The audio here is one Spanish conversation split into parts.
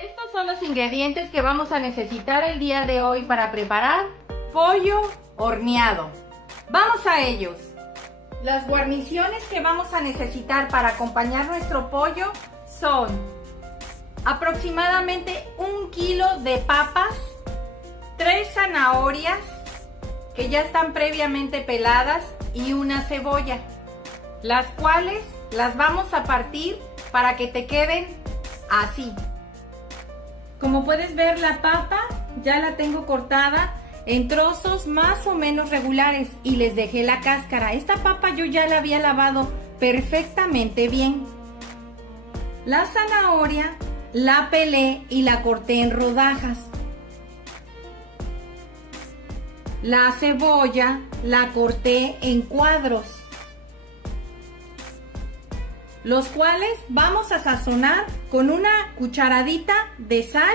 Estos son los ingredientes que vamos a necesitar el día de hoy para preparar pollo horneado. Vamos a ellos. Las guarniciones que vamos a necesitar para acompañar nuestro pollo son aproximadamente 1 kilo de papas, 3 zanahorias que ya están previamente peladas y una cebolla, las cuales las vamos a partir para que te queden así. Como puedes ver, la papa ya la tengo cortada en trozos más o menos regulares y les dejé la cáscara. Esta papa yo ya la había lavado perfectamente bien. La zanahoria la pelé y la corté en rodajas. La cebolla la corté en cuadros, los cuales vamos a sazonar con una cucharadita de sal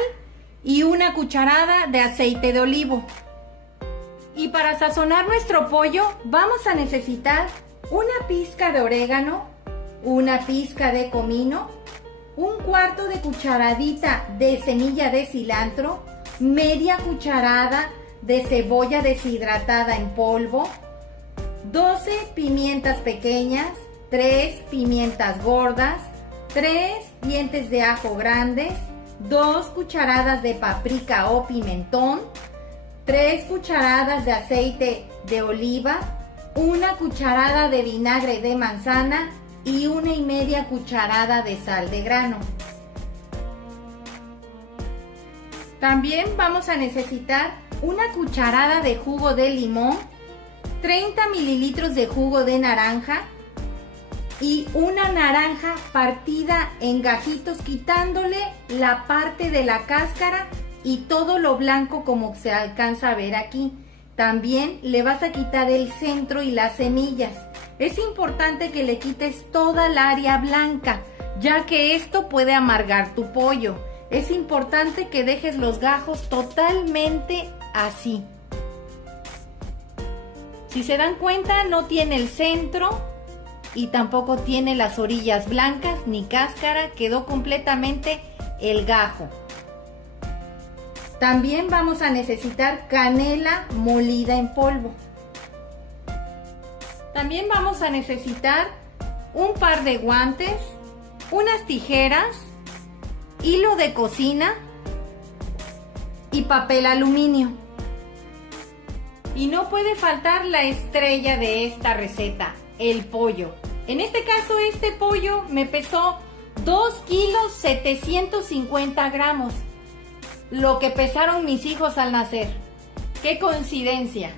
y una cucharada de aceite de olivo. Y para sazonar nuestro pollo vamos a necesitar una pizca de orégano, una pizca de comino, 1/4 de cucharadita de semilla de cilantro, media cucharada de cebolla deshidratada en polvo, 12 pimientas pequeñas, 3 pimientas gordas, 3 dientes de ajo grandes, 2 cucharadas de paprika o pimentón, 3 cucharadas de aceite de oliva, 1 cucharada de vinagre de manzana y 1,5 cucharada de sal de grano. También vamos a necesitar 1 cucharada de jugo de limón, 30 mililitros de jugo de naranja y una naranja partida en gajitos, quitándole la parte de la cáscara y todo lo blanco como se alcanza a ver aquí. También le vas a quitar el centro y las semillas. Es importante que le quites toda el área blanca, ya que esto puede amargar tu pollo. Es importante que dejes los gajos totalmente así. Si se dan cuenta, no tiene el centro y tampoco tiene las orillas blancas ni cáscara, quedó completamente el gajo. También vamos a necesitar canela molida en polvo. También vamos a necesitar un par de guantes, unas tijeras, hilo de cocina y papel aluminio. Y no puede faltar la estrella de esta receta, el pollo. En este caso, este pollo me pesó 2 kilos 750 gramos, lo que pesaron mis hijos al nacer. ¡Qué coincidencia!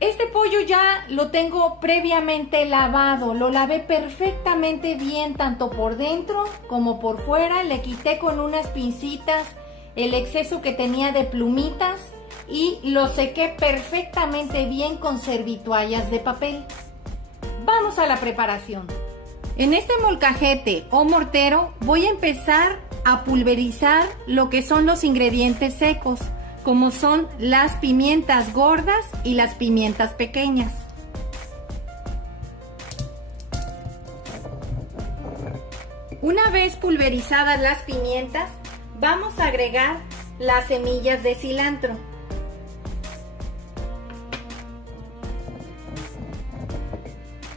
Este pollo ya lo tengo previamente lavado, lo lavé perfectamente bien, tanto por dentro como por fuera. Le quité con unas pincitas el exceso que tenía de plumitas y lo sequé perfectamente bien con servitoallas de papel. Vamos a la preparación. En este molcajete o mortero voy a empezar a pulverizar lo que son los ingredientes secos, como son las pimientas gordas y las pimientas pequeñas. Una vez pulverizadas las pimientas, vamos a agregar las semillas de cilantro.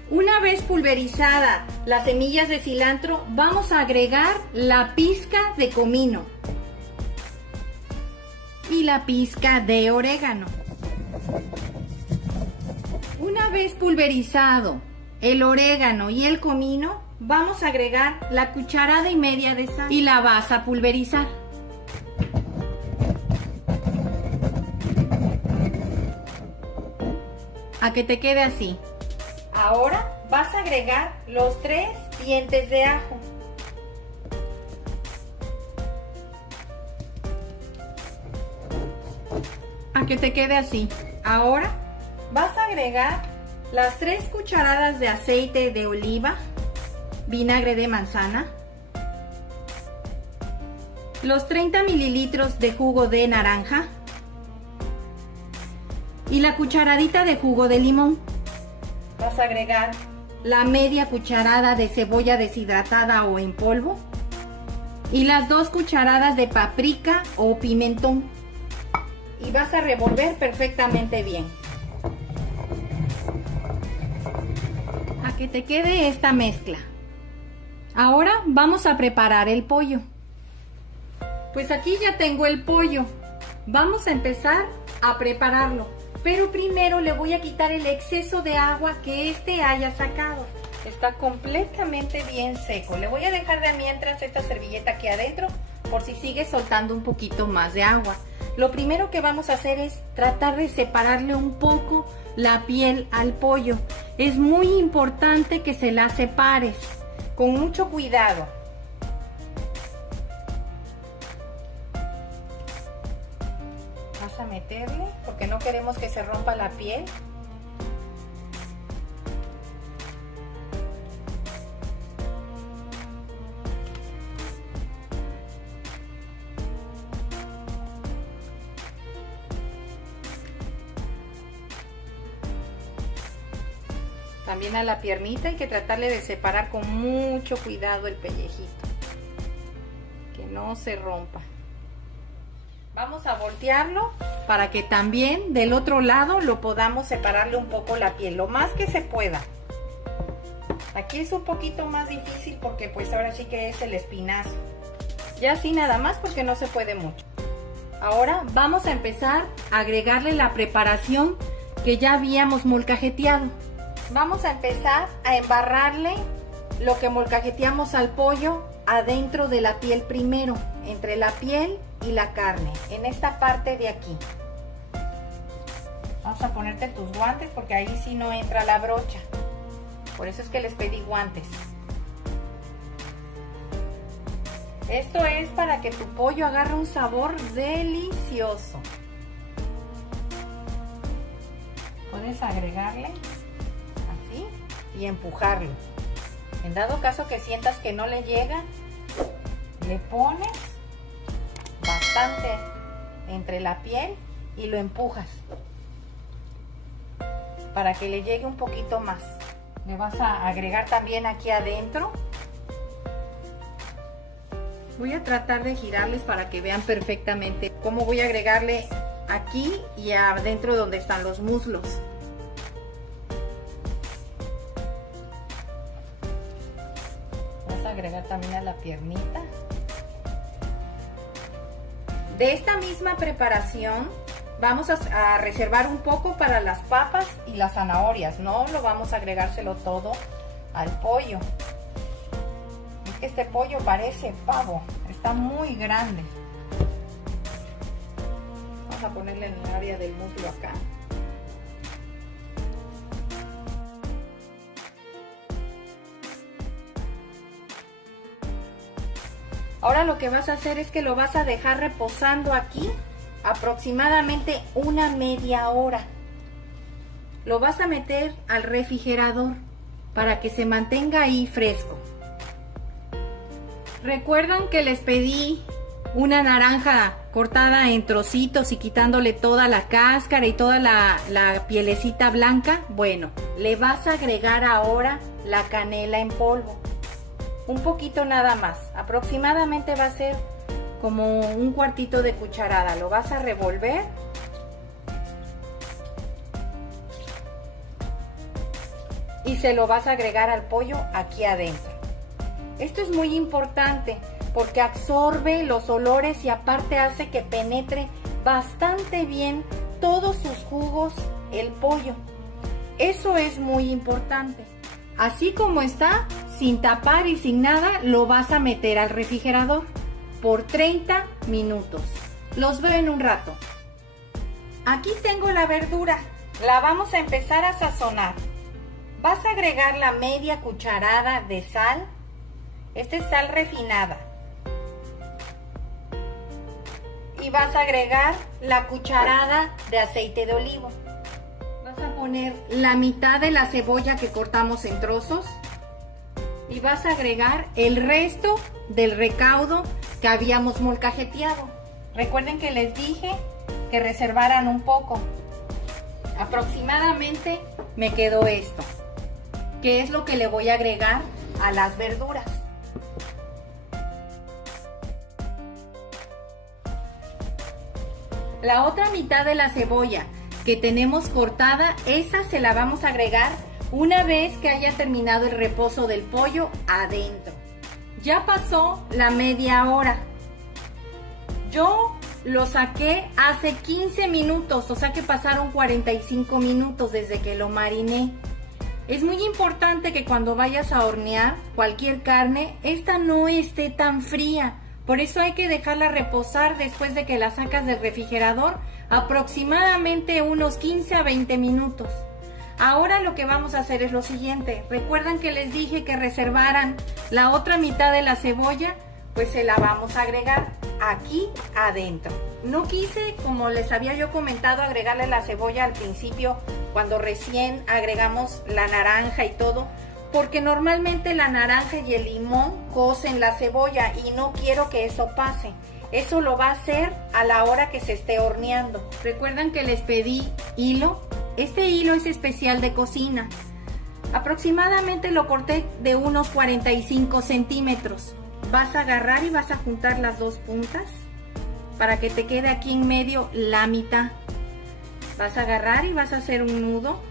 Una vez pulverizada las semillas de cilantro, vamos a agregar la pizca de comino y la pizca de orégano. Una vez pulverizado el orégano y el comino, vamos a agregar la 1,5 cucharadas de sal y la vas a pulverizar. A que te quede así. Ahora vas a agregar los 3 dientes de ajo. A que te quede así. Ahora vas a agregar las 3 cucharadas de aceite de oliva, vinagre de manzana, los 30 mililitros de jugo de naranja y la cucharadita de jugo de limón. Vas a agregar la media cucharada de cebolla deshidratada o en polvo, y las 2 cucharadas de paprika o pimentón. Y vas a revolver perfectamente bien. A que te quede esta mezcla. Ahora vamos a preparar el pollo. Pues aquí ya tengo el pollo. Vamos a empezar a prepararlo. Pero primero le voy a quitar el exceso de agua que este haya sacado. Está completamente bien seco. Le voy a dejar de mientras esta servilleta aquí adentro por si sigue soltando un poquito más de agua. Lo primero que vamos a hacer es tratar de separarle un poco la piel al pollo. Es muy importante que se la separes con mucho cuidado. Vas a meterle porque no queremos que se rompa la piel. También a la piernita hay que tratarle de separar con mucho cuidado el pellejito, que no se rompa. Vamos a voltearlo para que también del otro lado lo podamos separarle un poco la piel, lo más que se pueda. Aquí es un poquito más difícil porque pues ahora sí que es el espinazo. Ya así nada más porque no se puede mucho. Ahora vamos a empezar a agregarle la preparación que ya habíamos molcajeteado. Vamos a empezar a embarrarle lo que molcajeteamos al pollo adentro de la piel primero, entre la piel y la carne, en esta parte de aquí. Vamos a ponerte tus guantes porque ahí sí no entra la brocha. Por eso es que les pedí guantes. Esto es para que tu pollo agarre un sabor delicioso. Puedes agregarle así y empujarlo. En dado caso que sientas que no le llega, le pones bastante entre la piel y lo empujas para que le llegue un poquito más. Le vas a agregar también aquí adentro. Voy a tratar de girarles para que vean perfectamente cómo voy a agregarle aquí y adentro donde están los muslos. Vas a agregar también a la piernita. De esta misma preparación vamos a reservar un poco para las papas y las zanahorias. No lo vamos a agregárselo todo al pollo. Es que este pollo parece pavo, está muy grande. Vamos a ponerle en el área del muslo acá. Ahora lo que vas a hacer es que lo vas a dejar reposando aquí aproximadamente una media hora. Lo vas a meter al refrigerador para que se mantenga ahí fresco. ¿Recuerdan que les pedí una naranja cortada en trocitos y quitándole toda la cáscara y toda la pielecita blanca? Bueno, le vas a agregar ahora la canela en polvo. Un poquito nada más, aproximadamente va a ser como un cuartito de cucharada. Lo vas a revolver y se lo vas a agregar al pollo aquí adentro. Esto es muy importante porque absorbe los olores y aparte hace que penetre bastante bien todos sus jugos el pollo. Eso es muy importante. Así como está, sin tapar y sin nada, lo vas a meter al refrigerador por 30 minutos. Los veo en un rato. Aquí tengo la verdura. La vamos a empezar a sazonar. Vas a agregar la media cucharada de sal. Esta es sal refinada. Y vas a agregar la cucharada de aceite de olivo. Vas a poner la mitad de la cebolla que cortamos en trozos. Y vas a agregar el resto del recaudo que habíamos molcajeteado. Recuerden que les dije que reservaran un poco. Aproximadamente me quedó esto, que es lo que le voy a agregar a las verduras. La otra mitad de la cebolla que tenemos cortada, esa se la vamos a agregar una vez que haya terminado el reposo del pollo adentro. Ya pasó la media hora. Yo lo saqué hace 15 minutos, o sea que pasaron 45 minutos desde que lo mariné. Es muy importante que cuando vayas a hornear cualquier carne, esta no esté tan fría. Por eso hay que dejarla reposar después de que la sacas del refrigerador, aproximadamente unos 15 a 20 minutos. Ahora lo que vamos a hacer es lo siguiente. ¿Recuerdan que les dije que reservaran la otra mitad de la cebolla? Pues se la vamos a agregar aquí adentro. No quise, como les había yo comentado, agregarle la cebolla al principio cuando recién agregamos la naranja y todo, porque normalmente la naranja y el limón cocen la cebolla y no quiero que eso pase. Eso lo va a hacer a la hora que se esté horneando. Recuerdan que les pedí hilo. Este hilo es especial de cocina. Aproximadamente lo corté de unos 45 centímetros. Vas a agarrar y vas a juntar las dos puntas para que te quede aquí en medio la mitad. Vas a agarrar y vas a hacer un nudo.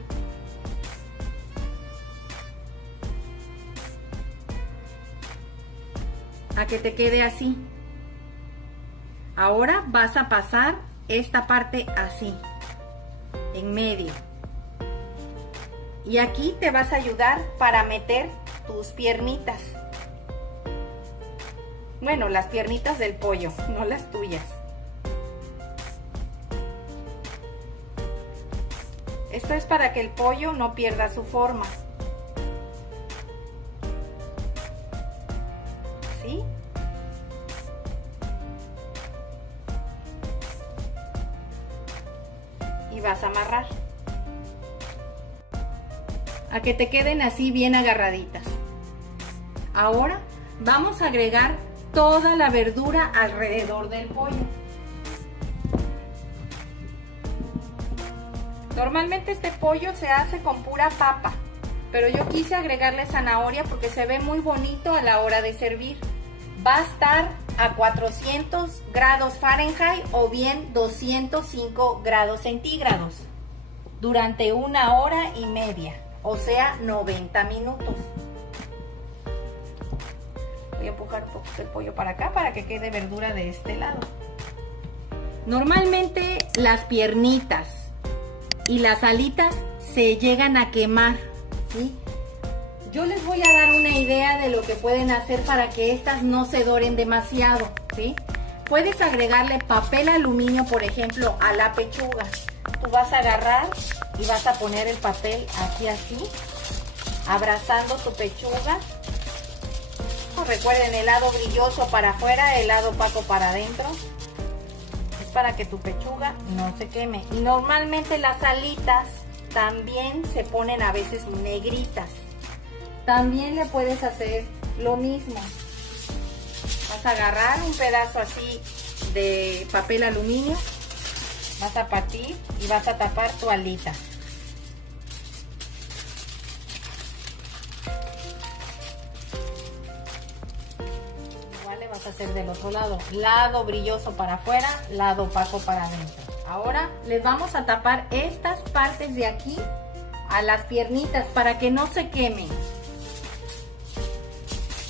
A que te quede así. Ahora vas a pasar esta parte así, en medio. Y aquí te vas a ayudar para meter tus piernitas. Bueno, las piernitas del pollo, no las tuyas. Esto es para que el pollo no pierda su forma. ¿Sí? Y vas a amarrar. A que te queden así bien agarraditas. Ahora vamos a agregar toda la verdura alrededor del pollo. Normalmente este pollo se hace con pura papa, pero yo quise agregarle zanahoria porque se ve muy bonito a la hora de servir. Va a estar a 400 grados Fahrenheit o bien 205 grados centígrados durante 1 hora y media, o sea 90 minutos. Voy a empujar un poquito el pollo para acá para que quede verdura de este lado. Normalmente las piernitas y las alitas se llegan a quemar, ¿sí? Yo les voy a dar una idea de lo que pueden hacer para que estas no se doren demasiado, ¿sí? Puedes agregarle papel aluminio, por ejemplo, a la pechuga. Tú vas a agarrar y vas a poner el papel aquí así, abrazando tu pechuga. Recuerden, el lado brilloso para afuera, el lado opaco para adentro. Es para que tu pechuga no se queme. Y normalmente las alitas también se ponen a veces negritas. También le puedes hacer lo mismo. Vas a agarrar un pedazo así de papel aluminio, vas a partir y vas a tapar tu alita. Igual le vas a hacer del otro lado, lado brilloso para afuera, lado opaco para adentro. Ahora les vamos a tapar estas partes de aquí a las piernitas para que no se quemen.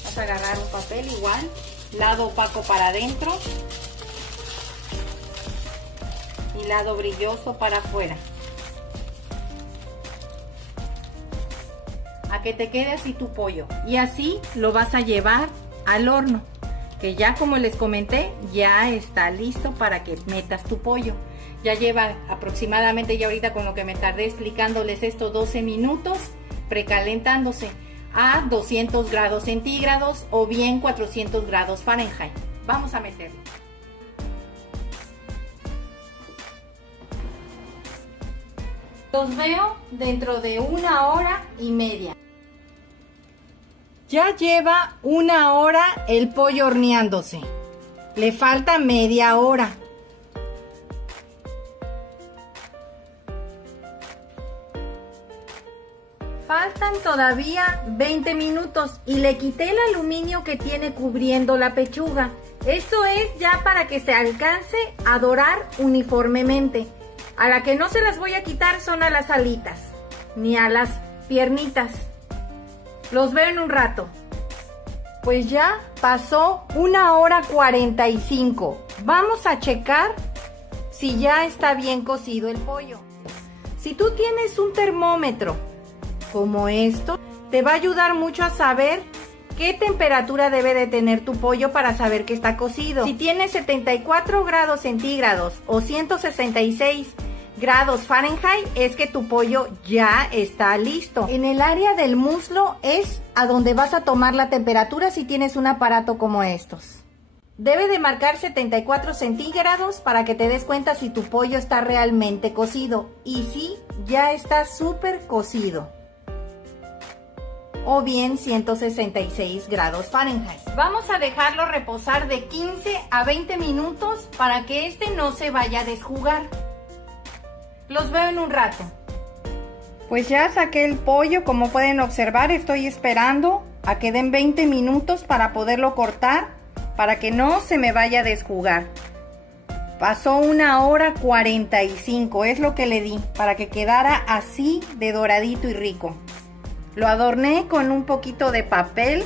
Vas a agarrar un papel igual, lado opaco para adentro y lado brilloso para afuera. A que te quede así tu pollo. Y así lo vas a llevar al horno, que ya como les comenté, ya está listo para que metas tu pollo. Ya lleva aproximadamente, ya ahorita con lo que me tardé explicándoles esto, 12 minutos precalentándose a 200 grados centígrados o bien 400 grados Fahrenheit. Vamos a meterlo. Los veo dentro de 1 hora y media. Ya lleva 1 hora el pollo horneándose. Le falta media hora. Faltan todavía 20 minutos y le quité el aluminio que tiene cubriendo la pechuga. Esto es ya para que se alcance a dorar uniformemente. A la que no se las voy a quitar son a las alitas, ni a las piernitas. Los veo en un rato. Pues ya pasó 1:45. Vamos a checar si ya está bien cocido el pollo. Si tú tienes un termómetro como esto, te va a ayudar mucho a saber qué temperatura debe de tener tu pollo para saber que está cocido. Si tienes 74 grados centígrados o 166 grados Fahrenheit, es que tu pollo ya está listo. En el área del muslo es a donde vas a tomar la temperatura si tienes un aparato como estos. Debe de marcar 74 centígrados para que te des cuenta si tu pollo está realmente cocido. Y sí, ya está súper cocido. O bien 166 grados Fahrenheit. Vamos a dejarlo reposar de 15 a 20 minutos para que este no se vaya a desjugar. Los veo en un rato. Pues ya saqué el pollo, como pueden observar, estoy esperando a que den 20 minutos para poderlo cortar, para que no se me vaya a desjugar. Pasó 1:45, es lo que le di, para que quedara así de doradito y rico. Lo adorné con un poquito de papel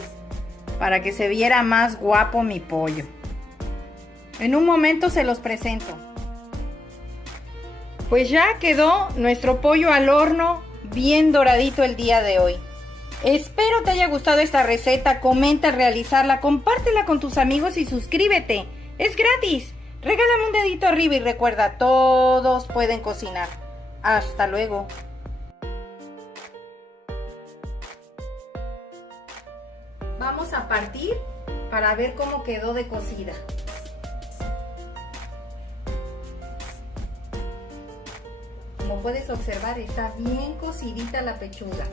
para que se viera más guapo mi pollo. En un momento se los presento. Pues ya quedó nuestro pollo al horno bien doradito el día de hoy. Espero te haya gustado esta receta, comenta realizarla, compártela con tus amigos y suscríbete. Es gratis. Regálame un dedito arriba y recuerda, todos pueden cocinar. Hasta luego. Vamos a partir para ver cómo quedó de cocida. Como puedes observar, está bien cocidita la pechuga.